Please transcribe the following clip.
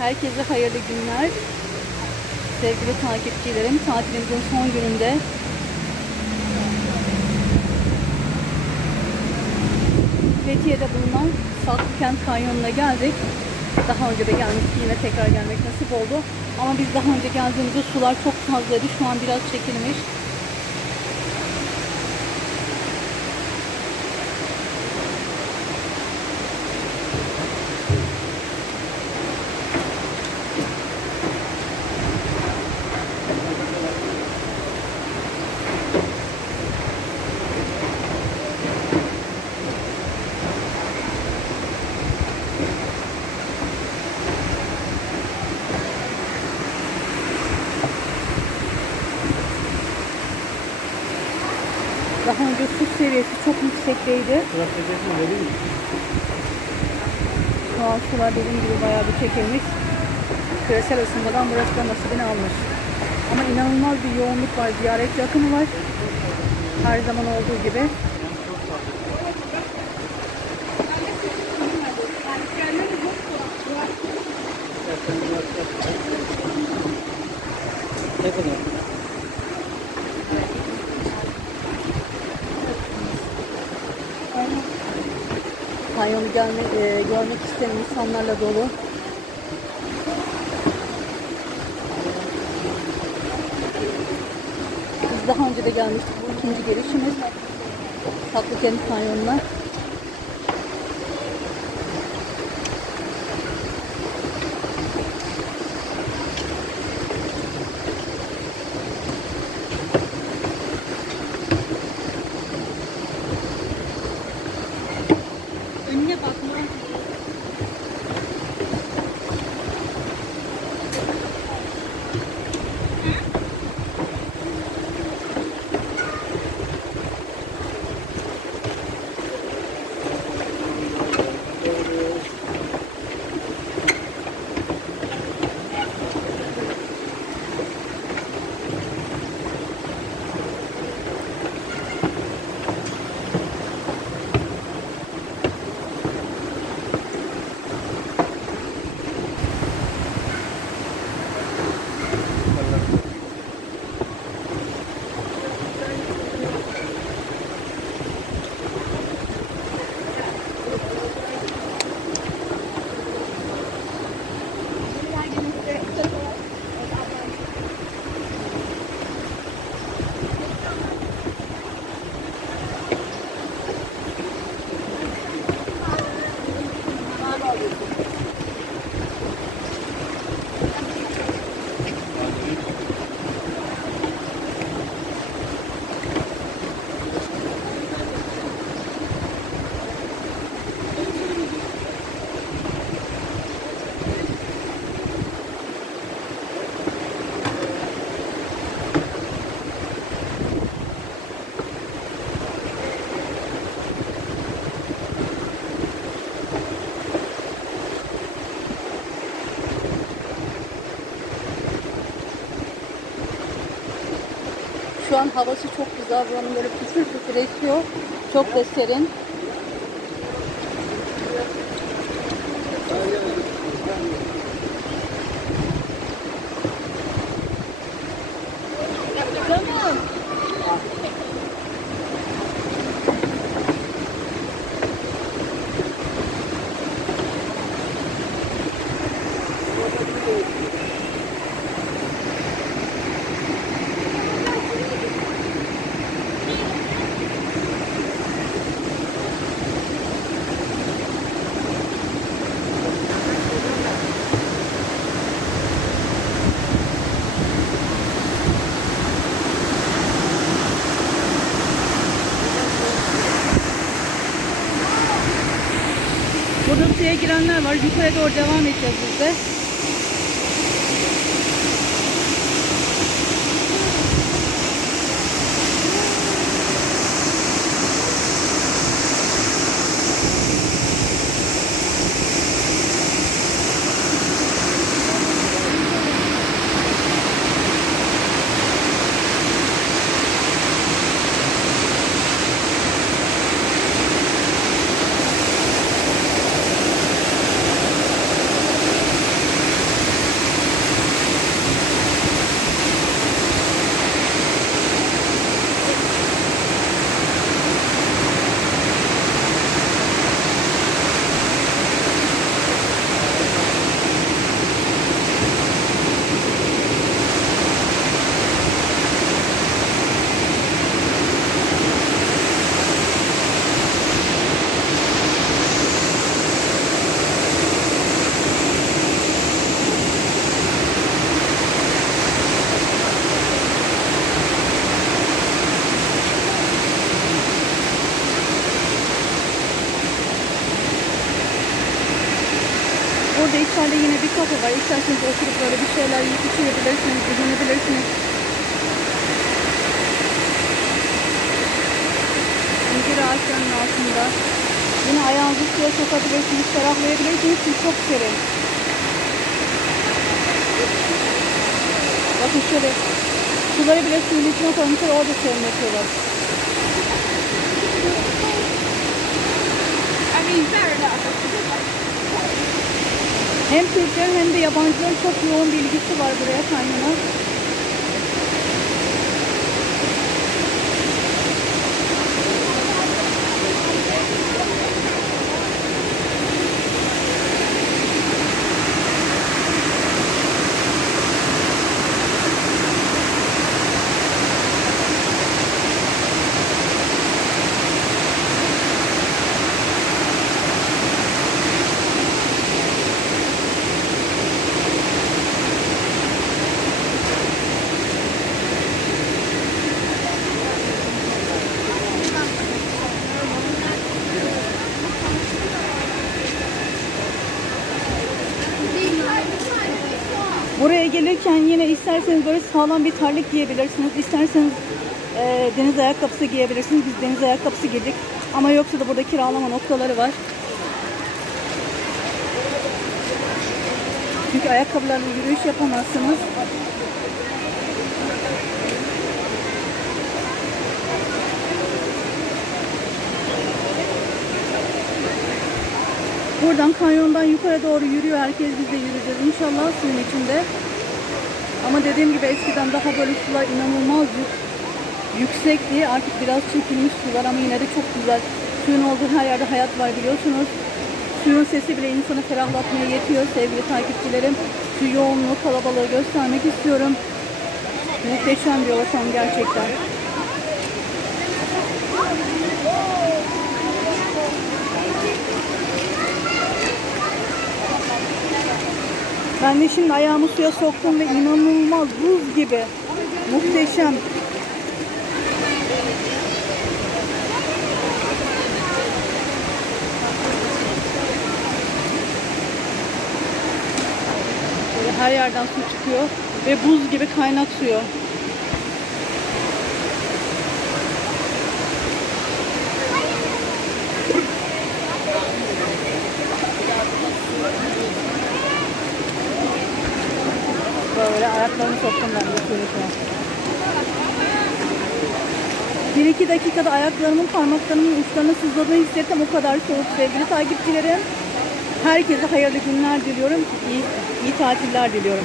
Herkese hayırlı günler. Sevgili takipçilerim, tatilimizin son gününde Fethiye'de bulunan Saklıkent Kanyonu'na geldik. Daha önce de gelmiştik, yine tekrar gelmek nasip oldu. Ama biz daha önce geldiğimizde sular çok fazlaydı. Şu an biraz çekilmiş. Daha önce su seviyesi çok yüksekteydi. Şu an sular dediğim gibi bayağı bir çekilmiş. Küresel ısınmadan burası da nasibini almış. Ama inanılmaz bir yoğunluk var. Ziyaretçi akımı var. Her zaman olduğu gibi. Ne kadar? Kanyonu gelme, e, görmek isteyen insanlarla dolu. Biz daha önce de gelmiştik. Bu ikinci gelişimiz. Saklıkent Kanyonu'na. Şu an havası çok güzel. Buranın böyle püfür püfür esiyor. Çok da serin. Burada suya girenler var. Yukarı doğru devam edeceğiz biz de. Var. İsterseniz oturup böyle bir şeyler yiyip içebilirsiniz, dinlenebilirsiniz. İncir ağaçlarının altında. Yine ayağınızı suya sokabilirsiniz, ferahlayabilirsiniz. Çünkü çok serin. Bakın şöyle suları bile suyun içine koymuşlar orada serinletiyorlar. I mean, fair enough. Hem Türklerin hem de yabancıların çok yoğun bir ilgisi var buraya kanyona. Gelirken yine isterseniz böyle sağlam bir terlik giyebilirsiniz. İsterseniz e, deniz ayakkabısı giyebilirsiniz. Biz deniz ayakkabısı giydik. Ama yoksa da burada kiralama noktaları var. Çünkü ayakkabılarla yürüyüş yapamazsınız. Buradan kanyondan yukarı doğru yürüyor. Herkes biz de yürüyeceğiz inşallah suyun içinde. Ama dediğim gibi eskiden daha böyle sular inanılmaz yük, yüksekti. Artık biraz çekilmiş sular ama yine de çok güzel. Suyun olduğu her yerde hayat var biliyorsunuz. Suyun sesi bile insanı ferahlatmaya yetiyor sevgili takipçilerim. Şu yoğunluğu, kalabalığı göstermek istiyorum. Muhteşem bir ortam gerçekten. Ben de şimdi ayağımı suya soktum ve inanılmaz buz gibi. Muhteşem. Her yerden su çıkıyor ve buz gibi kaynak suyu. Böyle ayaklarımı soktum ben içine. Bir iki dakikada ayaklarımın parmaklarımın uçlarına sızladığını hissettim. O kadar soğuk sevgili takipçilerim. Herkese hayırlı günler diliyorum. İyi, iyi tatiller diliyorum.